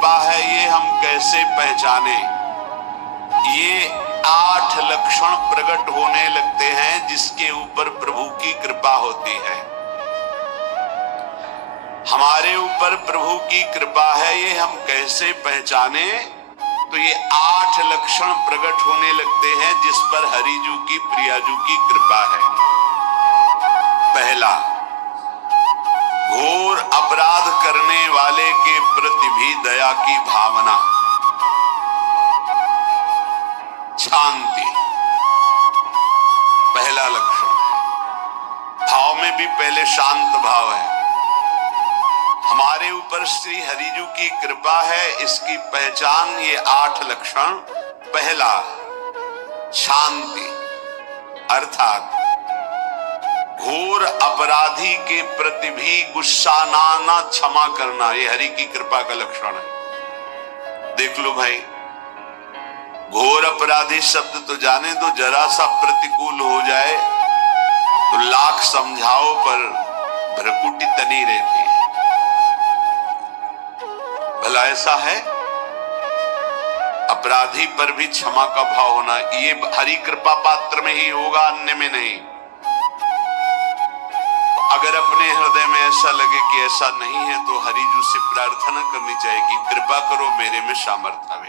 कृपा है ये हम कैसे पहचाने। ये 8 लक्षण प्रकट होने लगते हैं जिसके ऊपर प्रभु की कृपा होती है। हमारे ऊपर प्रभु की कृपा है ये हम कैसे पहचाने। तो ये 8 लक्षण प्रकट होने लगते हैं जिस पर हरिजू की प्रियाजू की कृपा है। पहला, घोर अपराध करने वाले के प्रति भी दया की भावना, शांति पहला लक्षण है। भाव में भी पहले शांत भाव है। हमारे ऊपर श्री हरिजू की कृपा है, इसकी पहचान ये 8 लक्षण। पहला, शांति, अर्थात घोर अपराधी के प्रति भी गुस्सा ना क्षमा करना, ये हरि की कृपा का लक्षण है। देख लो भाई, घोर अपराधी शब्द तो जाने दो, जरा सा प्रतिकूल हो जाए तो लाख समझाओ पर भ्रकुटी तनी रहती है। भला ऐसा है? अपराधी पर भी क्षमा का भाव होना, ये हरि कृपा पात्र में ही होगा, अन्य में नहीं। अगर अपने हृदय में ऐसा लगे कि ऐसा नहीं है तो हरिजू से प्रार्थना करनी चाहिए कि कृपा करो मेरे में सामर्थ्य आवे।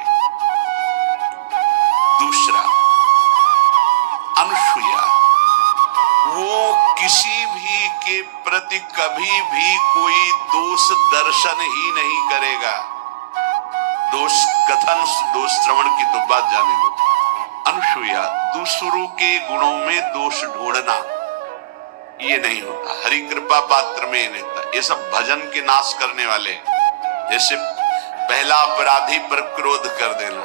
दूसरा, अनुसूया, वो किसी भी के प्रति कभी भी कोई दोष दर्शन ही नहीं करेगा। दोष कथन, दोष श्रवण की तो बात जाने दो। अनुसूया, दूसरों के गुणों में दोष ढूंढना ये नहीं होता, हरि कृपा पात्र में नहीं होता। ये सब भजन के नाश करने वाले, जैसे पहला अपराधी पर क्रोध कर देना।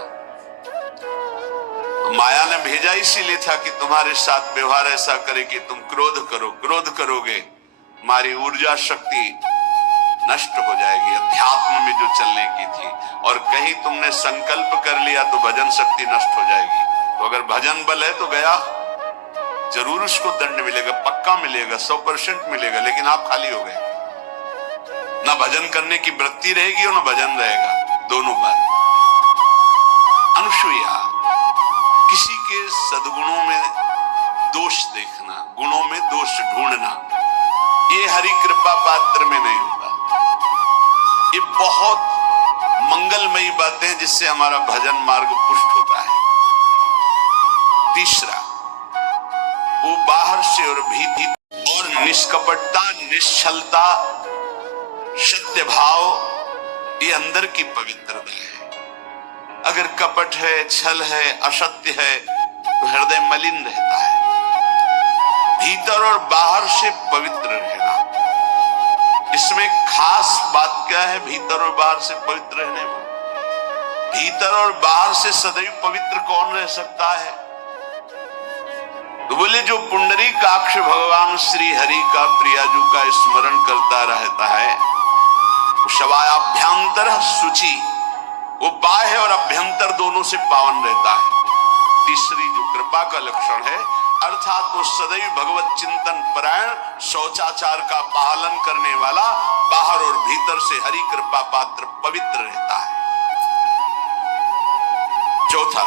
माया ने भेजा इसीलिए था कि तुम्हारे साथ व्यवहार ऐसा करे कि तुम क्रोध करो, क्रोध करोगे हमारी ऊर्जा शक्ति नष्ट हो जाएगी, अध्यात्म में जो चलने की थी। और कहीं तुमने संकल्प कर लिया तो भजन शक्ति नष्ट हो जाएगी। तो अगर भजन बल है तो गया, जरूर उसको दंड मिलेगा, पक्का मिलेगा, 100% मिलेगा, लेकिन आप खाली हो गए। ना भजन करने की वृत्ति रहेगी और ना भजन रहेगा, दोनों बात। अनुसूया, किसी के सद्गुणों में दोष देखना, गुणों में दोष ढूंढना, ये हरि कृपा पात्र में नहीं होता। ये बहुत मंगलमयी बातें जिससे हमारा भजन मार्ग पुष्ट होता है। तीसरा, वो बाहर से और भीतर और निष्कपटता, निश्चलता, सत्य भाव, ये अंदर की पवित्रता है। अगर कपट है, छल है, असत्य है तो हृदय मलिन रहता है। भीतर और बाहर से पवित्र रहना, इसमें खास बात क्या है? भीतर और बाहर से पवित्र रहने में, भीतर और बाहर से सदैव पवित्र कौन रह सकता है? तो बोले जो पुंडरीकाक्ष भगवान श्री हरि का, प्रियाजू का स्मरण करता रहता है, शवायाभ्यंतर शुचि, वो बाह्य और अभ्यंतर दोनों से पावन रहता है। तीसरी जो कृपा का लक्षण है, अर्थात वो सदैव भगवत चिंतन परायण, शौचाचार का पालन करने वाला, बाहर और भीतर से हरि कृपा पात्र पवित्र रहता है। चौथा,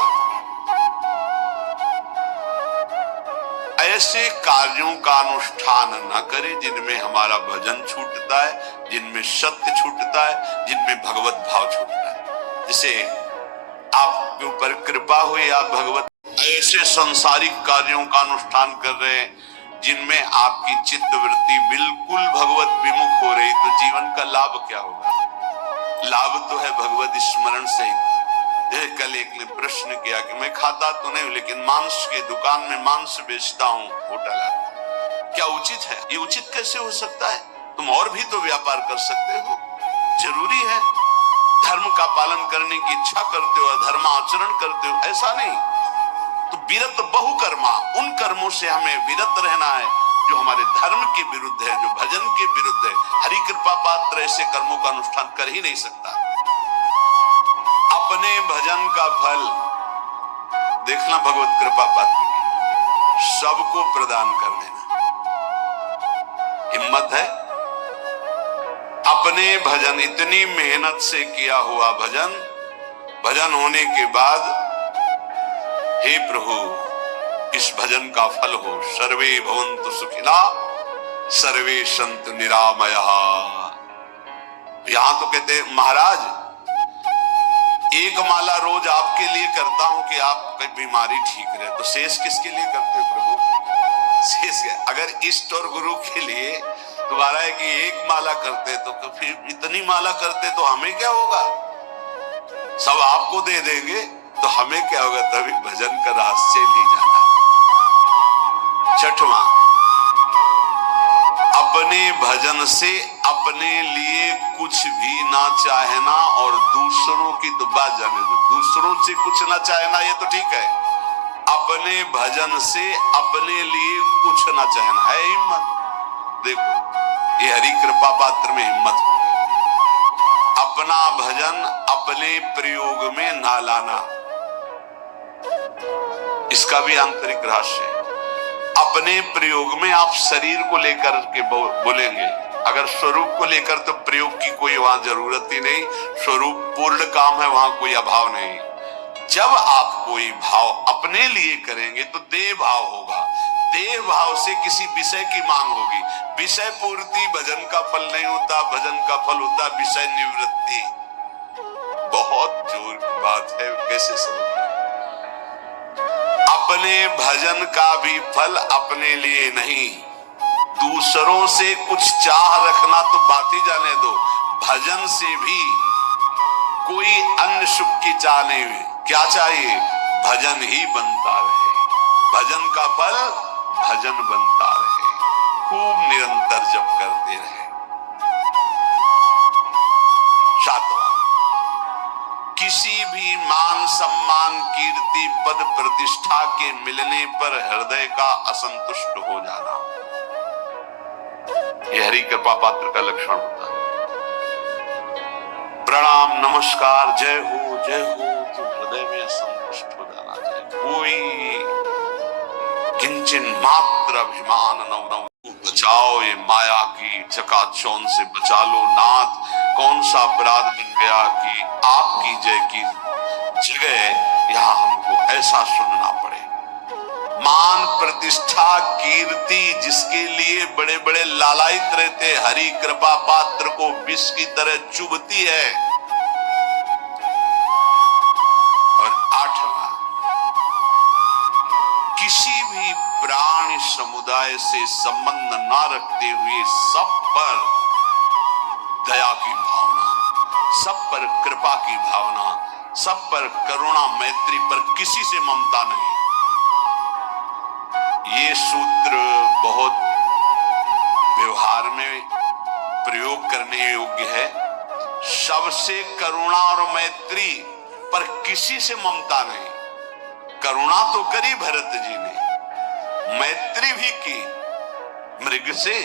ऐसे कार्यों का अनुष्ठान न करे जिनमें हमारा भजन छूटता है, जिनमें सत्य छूटता है, जिनमें भगवत भाव छूटता है। जैसे आपके ऊपर कृपा हुई, आप भगवत ऐसे संसारिक कार्यों का अनुष्ठान कर रहे हैं जिनमें आपकी चित्त वृत्ति बिल्कुल भगवत विमुख हो रही, तो जीवन का लाभ क्या होगा? लाभ तो है भगवत स्मरण से। कल एक ने प्रश्न किया कि मैं खाता तो नहीं लेकिन मांस के दुकान में मांस बेचता हूँ, होटल है, क्या उचित है? ये उचित कैसे हो सकता है? तुम और भी तो व्यापार कर सकते हो। जरूरी है धर्म का पालन करने की इच्छा करते हो, धर्म आचरण करते हो, ऐसा नहीं। तो विरत बहुकर्मा, उन कर्मों से हमें विरत रहना है जो हमारे धर्म के विरुद्ध है, जो भजन के विरुद्ध है। हरि कृपा पात्र ऐसे कर्मों का अनुष्ठान कर ही नहीं सकता। अपने भजन का फल देखना भगवत कृपा पात्र की, सबको प्रदान कर देना। हिम्मत है? अपने भजन, इतनी मेहनत से किया हुआ भजन, भजन होने के बाद हे प्रभु इस भजन का फल हो, सर्वे भवन्तु सुखिना सर्वे सन्तु निरामयाः। यहां तो कहते हैं महाराज एक माला रोज आपके लिए करता हूं कि आपकी बीमारी ठीक रहे, तो शेष किसके लिए करते हो प्रभु? शेष अगर इष्ट और गुरु के लिए तुम्हारा है कि एक माला करते तो फिर इतनी माला करते तो हमें क्या होगा? सब आपको दे देंगे तो हमें क्या होगा? तभी भजन का रहस्य ले जाना। छठवां, अपने भजन से अपने लिए कुछ भी ना चाहना और दूसरों की तो बात जाने दो, दूसरों से कुछ ना चाहना ये तो ठीक है, अपने भजन से अपने लिए कुछ ना चाहना है हिम्मत। देखो ये हरि कृपा पात्र में हिम्मत होगी। अपना भजन अपने प्रयोग में ना लाना, इसका भी आंतरिक रहस्य है। अपने प्रयोग में आप शरीर को लेकर के बोलेंगे, अगर स्वरूप को लेकर तो प्रयोग की कोई वहां जरूरत ही नहीं, स्वरूप पूर्ण काम है, वहां कोई अभाव नहीं। जब आप कोई भाव अपने लिए करेंगे तो देह भाव होगा, देह भाव से किसी विषय की मांग होगी। विषय पूर्ति भजन का फल नहीं होता, भजन का फल होता विषय निवृत्ति। बहुत जोर की बात है, कैसे समझ? अपने भजन का भी फल अपने लिए नहीं, दूसरों से कुछ चाह रखना तो बात ही जाने दो, भजन से भी कोई अन्य सुख की चाह नहीं। क्या चाहिए? भजन ही बनता रहे, भजन का फल भजन बनता रहे, खूब निरंतर जप करते रहे। सातवां, किसी भी मान सम्मान कीर्ति पद प्रतिष्ठा के मिलने पर हृदय का असंतुष्ट हो जाना, यह हरि कृपा पात्र का लक्षण होता है। प्रणाम नमस्कार जय हो तो हृदय में असंतुष्ट हो जाना चाहिए। कोई किंचन मात्र अभिमान न बचाओ, ये माया की चकाचौंध से बचा लो नाथ। कौन सा अपराध बन गया कि आपकी जय की जगह यहां हमको ऐसा सुनना पड़े। मान प्रतिष्ठा कीर्ति जिसके लिए बड़े बड़े लालायित रहते, हरि कृपा पात्र को विष की तरह चुभती है। और आठवां, किसी भी प्राणी समुदाय से संबंध ना रखते हुए सब पर दया की भावना, सब पर कृपा की भावना, सब पर करुणा मैत्री पर किसी से ममता नहीं। ये सूत्र बहुत व्यवहार में प्रयोग करने योग्य है। सबसे करुणा और मैत्री पर किसी से ममता नहीं। करुणा तो करी भरत जी ने, मैत्री भी की मृग से,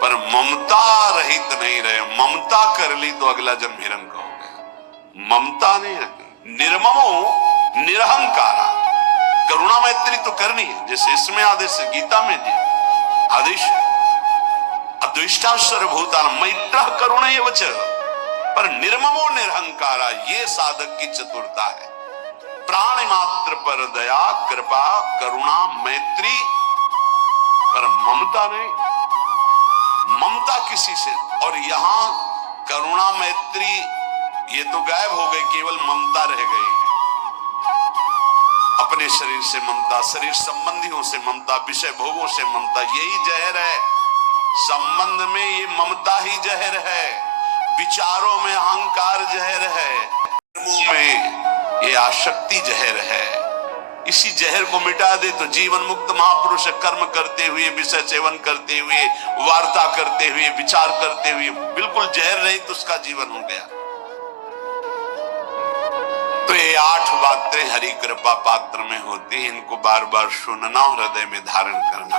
पर ममता रहित नहीं रहे। ममता कर ली तो अगला जन्म हिरण का हो गया। ममता नहीं रखी। निर्ममो निरहंकारा, करुणा मैत्री तो करनी है, जैसे इसमें आदेश है, गीता में जी आदेश है अद्वेष्टा सर्वभूतान मैत्रः करुणैव च, पर निर्ममो निरहंकारा, ये साधक की चतुरता है। प्राणी मात्र पर दया कृपा करुणा मैत्री, पर ममता नहीं, ममता किसी से। और यहां करुणा मैत्री ये तो गायब हो गई, केवल ममता रह गई है। अपने शरीर से ममता, शरीर संबंधियों से ममता, विषय भोगों से ममता, यही जहर है। संबंध में ये ममता ही जहर है, विचारों में अहंकार जहर है, कर्मों में ये आसक्ति जहर है। इसी जहर को मिटा दे तो जीवन मुक्त महापुरुष कर्म करते हुए, विषय सेवन करते हुए, वार्ता करते हुए, विचार करते हुए, बिल्कुल जहर रहित उसका जीवन हो गया। तो ये 8 बातें हरि कृपा पात्र में होती, इनको बार बार सुनना, हृदय में धारण करना।